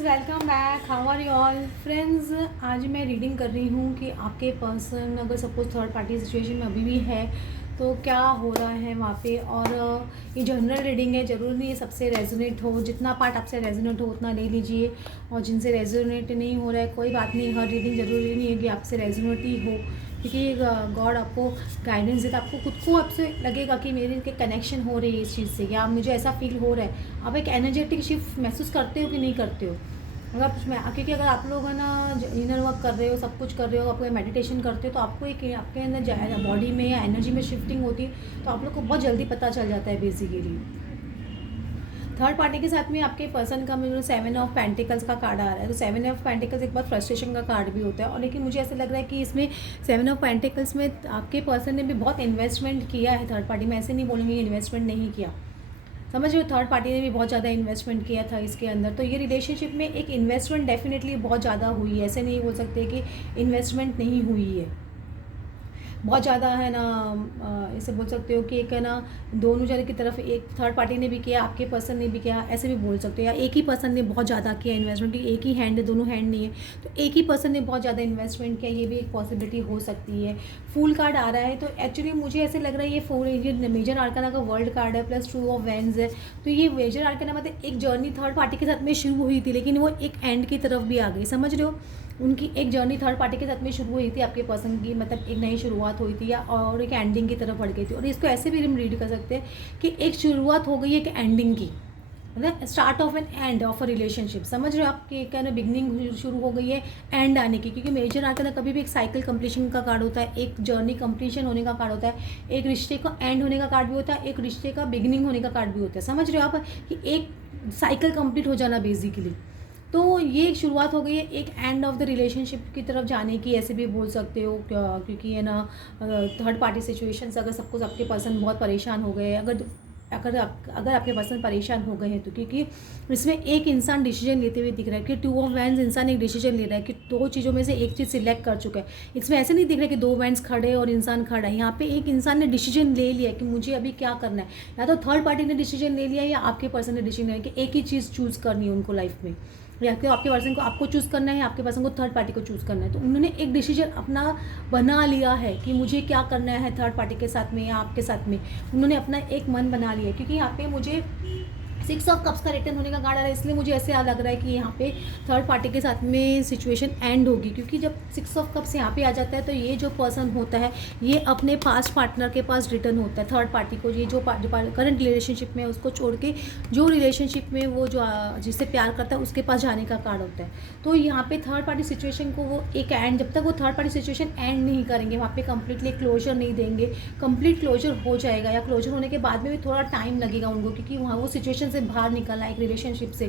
Friends, welcome back. How are you all friends. आज मैं reading कर रही हूँ कि आपके पर्सन अगर सपोज थर्ड पार्टी सिचुएशन में अभी भी है तो क्या हो रहा है वहाँ पे। और ये जनरल रीडिंग है, ज़रूरी नहीं ये सबसे रेजोनेट हो। जितना पार्ट आपसे रेजोनेट हो उतना ले लीजिए, और जिनसे रेजोनेट नहीं हो रहा है कोई बात नहीं। हर रीडिंग ज़रूरी नहीं है कि आपसे रेजोनेट ही हो, क्योंकि गॉड आपको गाइडेंस देता है। आपको खुद को आपसे लगेगा कि मेरे के कनेक्शन हो रही है इस चीज़ से, या मुझे ऐसा फील हो रहा है। आप एक एनर्जेटिक शिफ्ट महसूस करते हो कि नहीं करते हो। क्योंकि अगर आप लोग है ना इनर वर्क कर रहे हो, सब कुछ कर रहे हो, आप मेडिटेशन करते हो, तो आपको एक आपके अंदर बॉडी में या एनर्जी में शिफ्टिंग होती है, तो आप लोग को बहुत जल्दी पता चल जाता है बेसिकली। थर्ड पार्टी के साथ में आपके पर्सन का मुझे 7 ऑफ पेंटिकल्स का कार्ड आ रहा है। तो 7 ऑफ पेंटिकल्स एक बार फ्रस्ट्रेशन का कार्ड भी होता है, और लेकिन मुझे ऐसा लग रहा है कि इसमें 7 ऑफ पेंटिकल्स में आपके पर्सन ने भी बहुत इन्वेस्टमेंट किया है थर्ड पार्टी में। ऐसे नहीं बोलूँगी इन्वेस्टमेंट नहीं किया, समझ रहे हो। थर्ड पार्टी ने भी बहुत ज़्यादा इन्वेस्टमेंट किया था इसके अंदर। तो ये रिलेशनशिप में एक इन्वेस्टमेंट डेफिनेटली बहुत ज़्यादा हुई है। ऐसे नहीं बोल सकते कि इन्वेस्टमेंट नहीं हुई है, बहुत ज़्यादा है ना। इसे बोल सकते हो कि एक है ना दोनों जने की तरफ, एक थर्ड पार्टी ने भी किया, आपके पर्सन ने भी किया, ऐसे भी बोल सकते हो। या एक ही पर्सन ने बहुत ज़्यादा किया इन्वेस्टमेंट, क्योंकि एक ही हैंड है, दोनों हैंड नहीं है, तो एक ही पर्सन ने बहुत ज़्यादा इन्वेस्टमेंट किया, ये भी एक पॉसिबिलिटी हो सकती है। फूल कार्ड आ रहा है, तो एक्चुअली मुझे ऐसे लग रहा है ये मेजर आर्काना का वर्ल्ड कार्ड है प्लस 2 ऑफ वैंड्स है। तो ये मेजर आर्काना मतलब एक जर्नी थर्ड पार्टी के साथ में शुरू हुई थी, लेकिन वो एक एंड की तरफ भी आ गई, समझ रहे हो। उनकी एक जर्नी थर्ड पार्टी के साथ में शुरू हुई थी आपके पर्सन की, मतलब एक नई शुरुआत हुई थी, या और एक एंडिंग की तरफ बढ़ गई थी। और इसको ऐसे भी हम रीड कर सकते हैं कि एक शुरुआत हो गई है एक एंडिंग की, मतलब start of an end of a relationship. समझ रहे हो आप कि क्या ना, बिगनिंग शुरू हो गई है एंड आने की। क्योंकि मेजर आर्काना कभी भी एक साइकिल कंप्लीशन का कार्ड होता है, एक जर्नी कंप्लीशन होने का कार्ड होता है, एक रिश्ते का एंड होने का कार्ड भी होता है, एक रिश्ते का बिगनिंग होने का कार्ड भी होता है। समझ रहे हो आप कि एक साइकिल कंप्लीट हो जाना बेसिकली। तो ये एक शुरुआत हो गई है एक एंड ऑफ द रिलेशनशिप की तरफ जाने की, ऐसे भी बोल सकते हो। क्योंकि है ना थर्ड पार्टी सिचुएशंस, अगर सब कुछ आपके पर्सन बहुत परेशान हो गए, अगर आपके पर्सन परेशान हो गए हैं, तो क्योंकि इसमें एक इंसान डिसीजन लेते हुए दिख रहा है कि 2 ऑफ वैंड्स इंसान एक डिसीजन ले रहा है कि दो चीज़ों में से एक चीज़ सिलेक्ट कर चुका है। इसमें ऐसे नहीं दिख रहा है कि 2 वैंड्स खड़े और इंसान खड़ा है। यहाँ पे एक इंसान ने डिसीजन ले लिया कि मुझे अभी क्या करना है। या तो थर्ड पार्टी ने डिसीजन ले लिया, या आपके पर्सन ने डिसीजन लिया कि एक ही चीज़ चूज़ करनी है उनको लाइफ में, या तो आपके पर्सन को आपको चूज़ करना है, आपके पर्सन को थर्ड पार्टी को चूज़ करना है। तो उन्होंने एक डिसीजन अपना बना लिया है कि मुझे क्या करना है थर्ड पार्टी के साथ में या आपके साथ में। उन्होंने अपना एक मन बना लिया है। क्योंकि यहाँ पे मुझे 6 ऑफ कप्स का रिटर्न होने का कार्ड आ रहा है, इसलिए मुझे ऐसे लग रहा है कि यहाँ पे थर्ड पार्टी के साथ में सिचुएशन एंड होगी। क्योंकि जब 6 ऑफ कप्स यहाँ पे आ जाता है, तो ये जो पर्सन होता है ये अपने पास्ट पार्टनर के पास रिटर्न होता है थर्ड पार्टी को। ये जो करंट रिलेशनशिप में उसको छोड़ के जो रिलेशनशिप में वो जो जिससे प्यार करता है उसके पास जाने का कार्ड होता है। तो यहाँ पे थर्ड पार्टी सिचुएशन को वो एक एंड, जब तक वो थर्ड पार्टी सिचुएशन एंड नहीं करेंगे, वहाँ पे कंप्लीटली क्लोजर नहीं देंगे। कंप्लीट क्लोजर हो जाएगा, या क्लोजर होने के बाद में भी थोड़ा टाइम लगेगा उनको, क्योंकि वहाँ वो सिचुएशन से बाहर निकलना एक रिलेशनशिप से।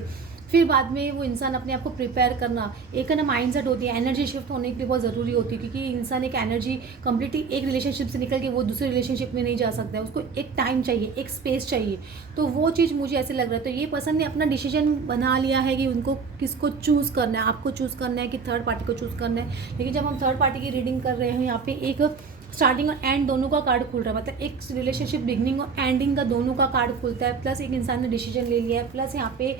फिर बाद में वो इंसान अपने आप को प्रिपेयर करना, एक ना माइंड सेट होती है, एनर्जी शिफ्ट होने के लिए बहुत ज़रूरी होती है। क्योंकि इंसान एक एनर्जी कंप्लीटली एक रिलेशनशिप से निकल के वो दूसरे रिलेशनशिप में नहीं जा सकता है, उसको एक टाइम चाहिए, एक स्पेस चाहिए। तो वो चीज़ मुझे ऐसे लग रहा है। तो ये पर्सन ने अपना डिसीजन बना लिया है कि उनको किसको चूज़ करना है, आपको चूज़ करना है कि थर्ड पार्टी को चूज़ करना है। लेकिन जब हम थर्ड पार्टी की रीडिंग कर रहे हैं, यहाँ पे एक स्टार्टिंग और एंड दोनों का कार्ड खुल रहा है, मतलब एक रिलेशनशिप बिगनिंग और एंडिंग का दोनों का कार्ड खुलता है। प्लस एक इंसान ने डिसीजन ले लिया है, प्लस यहाँ पे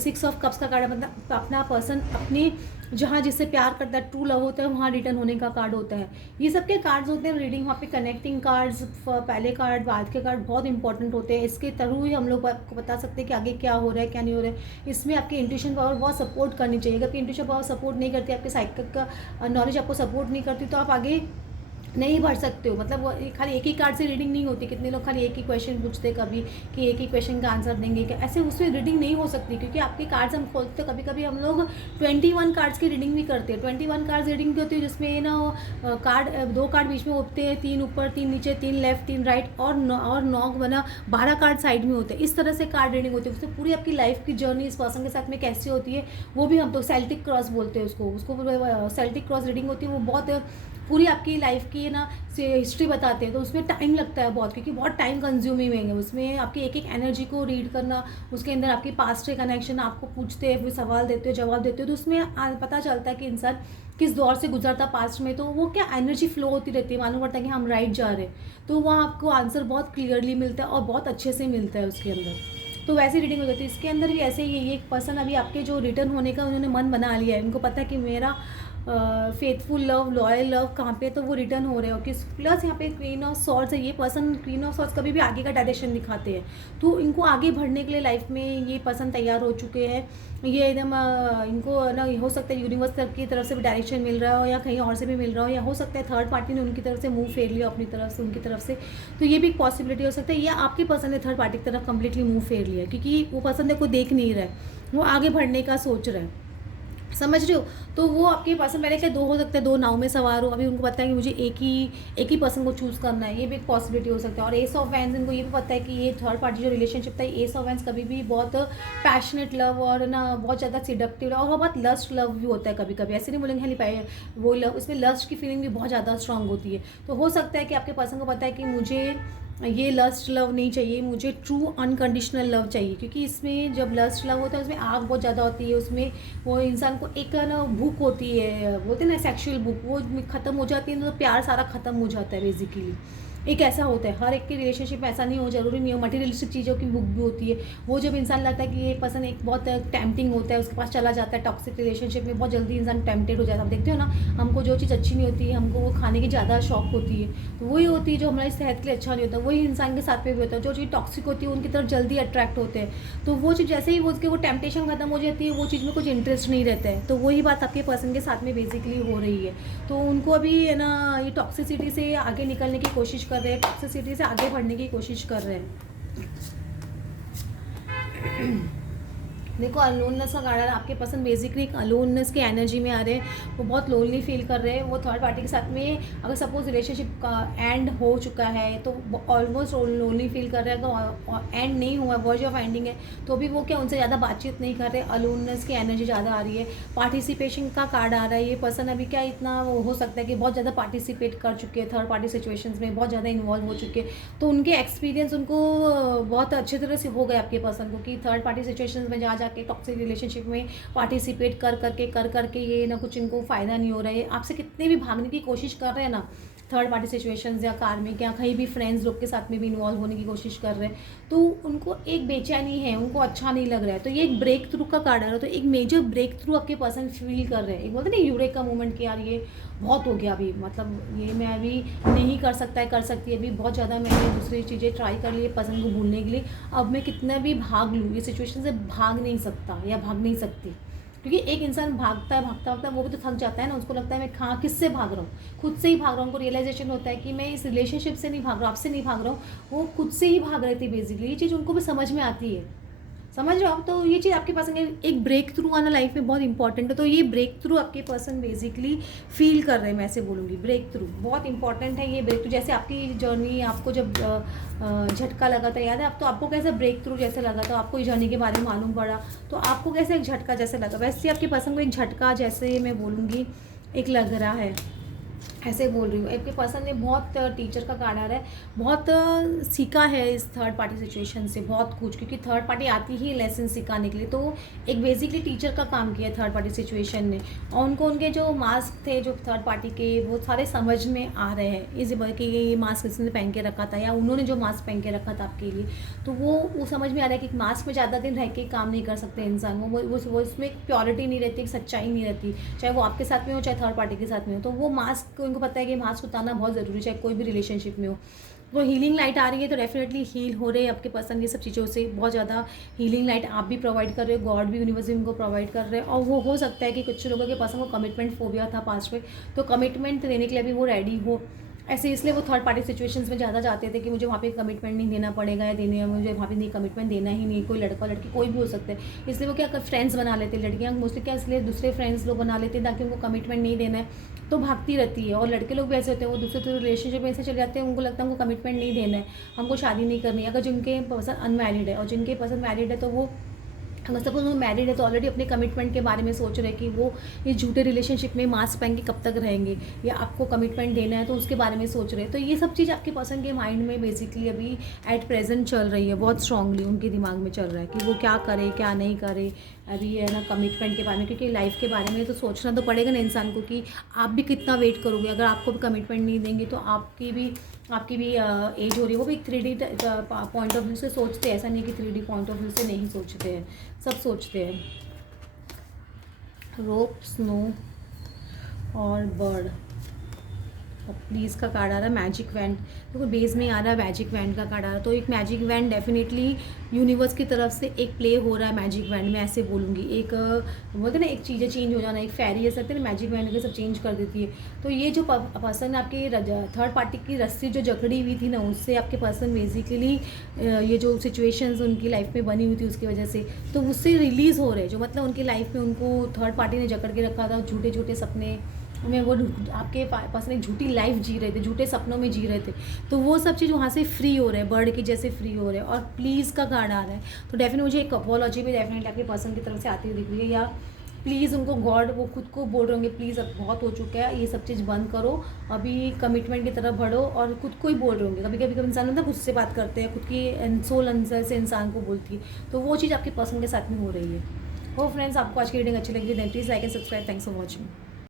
6 ऑफ कप्स का कार्ड है, मतलब अपना पर्सन अपनी जहाँ जिससे प्यार करता है, ट्रू लव होता है, वहाँ रिटर्न होने का कार्ड होता है। ये सब के कार्ड्स होते हैं रीडिंग, वहाँ पे कनेक्टिंग कार्ड्स, पहले कार्ड बाद के कार्ड बहुत इंपॉर्टेंट होते हैं। इसके थ्रू ही हम लोग आपको बता सकते हैं कि आगे क्या हो रहा है क्या नहीं हो रहा है। इसमें आपकी इंट्यूशन पावर बहुत सपोर्ट करनी चाहिए। अगर आपकी इंट्यूशन पावर सपोर्ट नहीं करती, आपके साइकिल का नॉलेज आपको सपोर्ट नहीं करती, तो आप आगे नहीं बढ़ सकते हो। मतलब वो खाली एक ही कार्ड से रीडिंग नहीं होती। कितने लोग खाली एक ही क्वेश्चन पूछते कभी कि एक ही क्वेश्चन का आंसर देंगे क्या, ऐसे उसमें रीडिंग नहीं हो सकती। क्योंकि आपके कार्ड्स हम खोलते कभी कभी हम लोग 21 कार्ड्स की रीडिंग भी करते हैं। 21 कार्ड्स रीडिंग की होती है, जिसमें ना कार्ड 2 कार्ड बीच में होते हैं, 3 ऊपर 3 नीचे, 3 लेफ्ट 3 राइट, और 9 बना 12 कार्ड साइड में होते हैं। इस तरह से कार्ड रीडिंग होती है। उससे पूरी आपकी लाइफ की जर्नी इस पर्सन के साथ में कैसी होती है वो भी हम तो सेल्टिक क्रॉस बोलते हैं उसको सेल्टिक क्रॉस रीडिंग होती है। वो बहुत पूरी आपकी लाइफ की ना से हिस्ट्री बताते हैं, तो उसमें टाइम लगता है बहुत, क्योंकि बहुत टाइम कंज्यूमिंग है उसमें आपकी एक एक एनर्जी को रीड करना। उसके अंदर आपकी पास्ट के कनेक्शन आपको पूछते हैं, फिर सवाल देते हो, जवाब देते हो, तो उसमें पता चलता है कि इंसान किस दौर से गुजरता पास्ट में। तो वो क्या एनर्जी फ्लो होती रहती है, मालूम पड़ता है कि हम राइट जा रहे हैं। तो वहाँ आपको आंसर बहुत क्लियरली मिलता है और बहुत अच्छे से मिलता है उसके अंदर। तो वैसी रीडिंग हो जाती है। इसके अंदर भी ऐसे ही है, ये एक पर्सन अभी आपके जो रिटर्न होने का उन्होंने मन बना लिया है, उनको पता है कि मेरा फेथफुल लव, लॉयल लव कहाँ पे, तो वो रिटर्न हो रहे हो कि प्लस यहाँ पे क्वीन ऑफ सॉर्ड्स है। ये पर्सन क्वीन ऑफ सॉर्ड्स कभी भी आगे का डायरेक्शन दिखाते हैं, तो इनको आगे बढ़ने के लिए लाइफ में ये पर्सन तैयार हो चुके हैं। ये एकदम इनको ना हो सकता है यूनिवर्स की तरफ से भी डायरेक्शन मिल रहा हो या कहीं और से भी मिल रहा हो, या हो सकता है थर्ड पार्टी ने उनकी तरफ से मुंह फेर लिया अपनी तरफ से, उनकी तरफ से। तो ये भी एक पॉसिबिलिटी हो सकता है, या आपके पर्सन ने थर्ड पार्टी की तरफ कंप्लीटली मुंह फेर लिया, क्योंकि वो पर्सन को देख नहीं रहा है, वो आगे बढ़ने का सोच रहा है, समझ रहे हो। तो वो आपके पर्सन पहले क्या दो हो सकते हैं, दो नाव में सवार हो, अभी उनको पता है कि मुझे एक ही पर्सन को चूज़ करना है, ये भी एक पॉसिबिलिटी हो सकता है। और एस ऑफ वैंस, इनको ये भी पता है कि ये थर्ड पार्टी जो रिलेशनशिप था, एस ऑफ वैंस कभी भी बहुत पैशनेट लव और ना बहुत ज़्यादा सिडक्टिव और बहुत लस्ट लव भी होता है कभी कभी, ऐसे नहीं बोलेंगे खाली वो लव, इसमें लस्ट की फीलिंग भी बहुत ज़्यादा स्ट्रांग होती है। तो हो सकता है कि आपके पर्सन को पता है कि मुझे ये लस्ट लव नहीं चाहिए, मुझे ट्रू अनकंडीशनल लव चाहिए, क्योंकि इसमें जब लस्ट लव होता है उसमें आग बहुत ज़्यादा होती है, उसमें वो इंसान को एक ना भूख होती है, बोलते हैं ना सेक्सुअल भूख, वो ख़त्म हो जाती है, तो प्यार सारा ख़त्म हो जाता है बेसिकली। एक ऐसा होता है, हर एक के रिलेशनशिप में ऐसा नहीं हो, जरूरी नहीं हो, मटेरियलिस्टिक चीज़ों की भूख भी होती है। वो जब इंसान लगता है कि ये पर्सन एक बहुत टेम्पटिंग होता है, उसके पास चला जाता है, टॉक्सिक रिलेशनशिप में बहुत जल्दी इंसान टेम्पटेड हो जाता है। आप देखते हो ना, हमको जो चीज़ अच्छी नहीं होती है, हमको वो खाने की ज़्यादा शौक होती है, तो वही होती है जो हमारी सेहत के लिए अच्छा नहीं होता, वही इंसान के साथ में भी होता है। जो चीज़ टॉक्सिक होती है उनकी तरफ जल्दी अट्रैक्ट होते हैं, तो वो चीज़ जैसे ही वो टेम्पटेशन खत्म हो जाती है, वो चीज़ में कुछ इंटरेस्ट नहीं रहता है। तो वही बात आपके पर्सन के साथ में बेसिकली हो रही है। तो उनको अभी है ना, ये टॉक्सिसिटी से आगे निकलने की कोशिश कर रहे हैं, टॉक्सिसिटी से आगे बढ़ने की कोशिश कर रहे हैं। देखो अलोननेस का कार्ड आपके पर्सन बेसिकली एक अलोननेस की एनर्जी में आ रहे हैं, वो बहुत लोनली फील कर रहे हैं। वो थर्ड पार्टी के साथ में अगर सपोज रिलेशनशिप का एंड हो चुका है तो ऑलमोस्ट लोनली फील कर रहे हैं, अगर एंड नहीं हुआ, वर्ज ऑफ एंडिंग है, तो भी वो क्या उनसे ज़्यादा बातचीत नहीं कर रहे, अलोननेस की एनर्जी ज़्यादा आ रही है। पार्टिसिपेशन का कार्ड आ रहा है, ये पर्सन अभी क्या इतना वो हो सकता है कि बहुत ज़्यादा पार्टिसिपेट कर चुके हैं थर्ड पार्टी सिचुएशंस में, बहुत ज़्यादा इन्वॉल्व हो चुके हैं, तो उनके एक्सपीरियंस उनको बहुत अच्छे तरह से हो गए आपके पर्सन को, कि थर्ड पार्टी सिचुएशंस में जा के टॉक्सिक रिलेशनशिप में पार्टिसिपेट कर करके ये ना कुछ इनको फ़ायदा नहीं हो रहा है। आपसे कितने भी भागने की कोशिश कर रहे हैं ना थर्ड पार्टी सिचुएशंस या कार्मिक या कहीं भी फ्रेंड्स लोग के साथ में भी इन्वॉल्व होने की कोशिश कर रहे हैं, तो उनको एक बेचैनी है, उनको अच्छा नहीं लग रहा है। तो ये एक ब्रेक थ्रू का कार्ड आ रहा है, तो एक मेजर ब्रेक थ्रू आपके पर्सन फील कर रहे हैं। एक बोलते ना यूरेका मोमेंट कि यार ये बहुत हो गया अभी, मतलब ये मैं अभी नहीं कर सकता है, कर सकती है, अभी बहुत ज़्यादा मैंने दूसरी चीज़ें ट्राई कर ली है पर्सन को भूलने के लिए, अब मैं कितना भी भाग लूँ ये सिचुएशन से भाग नहीं सकता या भाग नहीं सकती। क्योंकि एक इंसान भागता वो भी तो थक जाता है ना, उसको लगता है मैं कहाँ किससे भाग रहा हूँ, खुद से ही भाग रहा हूँ। उनको रियलाइजेशन होता है कि मैं इस रिलेशनशिप से नहीं भाग रहा हूँ, आपसे नहीं भाग रहा हूँ, वो खुद से ही भाग रहे थे बेसिकली। ये चीज़ उनको भी समझ में आती है, समझ रहे हो आप। तो ये चीज़ आपके पर्सन एक ब्रेक थ्रू आना लाइफ में बहुत इंपॉर्टेंट है। तो ये ब्रेक थ्रू आपके पर्सन बेसिकली फील कर रहे हैं, मैं ऐसे बोलूँगी ब्रेक थ्रू बहुत इंपॉर्टेंट है। ये ब्रेक थ्रू जैसे आपकी जर्नी आपको जब झटका लगा था, याद है आप, तो आपको कैसा ब्रेक थ्रू जैसे लगा था, आपको इस जर्नी के बारे में मालूम पड़ा, तो आपको कैसे एक झटका जैसे लगा, वैसे आपके पर्सन को एक झटका जैसे मैं बोलूँगी एक लग रहा है, ऐसे बोल रही हूँ। आपके पर्सन ने बहुत टीचर का कार्ड आ रहा है, बहुत सीखा है इस थर्ड पार्टी सिचुएशन से बहुत कुछ, क्योंकि थर्ड पार्टी आती ही लेसन सिखाने के लिए, तो एक बेसिकली टीचर का काम किया थर्ड पार्टी सिचुएशन ने। और उनको उनके जो मास्क थे जो थर्ड पार्टी के, वो सारे समझ में आ रहे हैं, इस कि ये मास्क किसने पहन के रखा था या उन्होंने जो मास्क पहन के रखा था आपके लिए, तो वो समझ में आ रहा है कि मास्क में ज़्यादा दिन रह के काम नहीं कर सकते इंसान, वो उसमें एक प्योरिटी नहीं रहती, एक सच्चाई नहीं रहती, चाहे वो आपके साथ में हो चाहे थर्ड पार्टी के साथ में हो। तो वो मास्क उनको पता है कि मास्क उतारना बहुत ज़रूरी है, चाहे कोई भी रिलेशनशिप में हो। वो हीलिंग लाइट आ रही है, तो डेफिनेटली हील हो रहे हैं आपके पर्सन ये सब चीज़ों से, बहुत ज़्यादा हीलिंग लाइट आप भी प्रोवाइड कर रहे हो, गॉड भी यूनिवर्स भी उनको प्रोवाइड कर रहे हैं। और वो हो सकता है कि कुछ लोगों के पर्सन को कमिटमेंट फोबिया था पास्ट में, तो कमिटमेंट देने के लिए भी वो रेडी हो ऐसे, इसलिए वो थर्ड पार्टी सिचुएशंस में ज़्यादा जाते थे कि मुझे वहाँ पे कमिटमेंट नहीं देना पड़ेगा, या देने मुझे वहाँ पे नहीं कमिटमेंट देना ही नहीं, कोई लड़का लड़की कोई भी हो सकता है। इसलिए वो क्या फ्रेंड्स बना लेते, लड़कियाँ मोस्टली क्या इसलिए दूसरे फ्रेंड्स लोग बना लेते हैं ताकि उनको कमिटमेंट नहीं देना है, तो भागती रहती है। और लड़के लोग भी ऐसे होते हैं, वो दूसरे रिलेशनशिप में ऐसे चले जाते हैं, उनको लगता है उनको कमिटमेंट नहीं देना है, हमको शादी नहीं करनी है। अगर जिनके पर्सन अनमैरिड है और जिनके पर्सन मैरिड है, तो वो अगर सपोज वो मैरिड है तो ऑलरेडी अपने कमिटमेंट के बारे में सोच रहे हैं कि वो इस झूठे रिलेशनशिप में मास्क पहन के कब तक रहेंगे, या आपको कमिटमेंट देना है तो उसके बारे में सोच रहे हैं। तो ये सब चीज़ आपके पर्सन के माइंड में बेसिकली अभी एट प्रेजेंट चल रही है, बहुत स्ट्रांगली उनके दिमाग में चल रहा है कि वो क्या करे क्या नहीं करे अभी, है ना, कमिटमेंट के बारे में। क्योंकि लाइफ के बारे में तो सोचना तो पड़ेगा ना इंसान को कि आप भी कितना वेट करोगे, अगर आपको भी कमिटमेंट नहीं देंगे तो आपकी भी आपकी भी एज हो रही है, वो भी 3D पॉइंट ऑफ व्यू से सोचते हैं, ऐसा नहीं कि 3D पॉइंट ऑफ व्यू से नहीं सोचते हैं, सब सोचते हैं। रोप, स्नो और बर्ड और प्लीज़ का कार्ड आ रहा है मैजिक वैंड। देखो बेस में आ रहा है मैजिक वैंड का कार्ड आ रहा है, तो एक मैजिक वैंड डेफिनेटली यूनिवर्स की तरफ से एक प्ले हो रहा है मैजिक वैंड, मैं ऐसे बोलूँगी। एक बोलते ना एक चीज़ें चेंज हो जाना, एक फेरी ऐसा सकते ना मैजिक वैंड के सब चेंज कर देती है। तो ये जो पर्सन आपके थर्ड पार्टी की रस्सी जो जकड़ी हुई थी ना, उससे आपके पर्सन बेसिकली ये जो सिचुएशंस उनकी लाइफ में बनी हुई थी उसकी वजह से, तो उससे रिलीज़ हो रहे हैं। जो मतलब उनकी लाइफ में उनको थर्ड पार्टी ने जकड़ के रखा था, झूठे झूठे सपने में वो आपके पास एक झूठी लाइफ जी रहे थे, झूठे सपनों में जी रहे थे, तो वो सब चीज़ वहाँ से फ्री हो रहे हैं, बर्ड के जैसे फ्री हो रहे हैं। और प्लीज़ का कार्ड आ रहा है, तो डेफिनेटली मुझे एक अपॉलॉजी भी डेफिनेटली आपके पर्सन की तरफ से आती हुई दिख रही है, या प्लीज़ उनको गॉड वो खुद को बोल रहे होंगे प्लीज़ अब बहुत हो चुका है, ये सब चीज़ बंद करो, अभी कमिटमेंट की तरफ बढ़ो। और खुद को ही बोल रहे होंगे, कभी कभी इंसान होता है खुद से बात करते हैं, खुद की सोल अंदर से इंसान को बोलती है, तो वो चीज़ आपके पर्सन के साथ में हो रही है। वो फ्रेंड्स, आपको आज की रीडिंग अच्छी लगी है, please like and subscribe. Thanks for watching.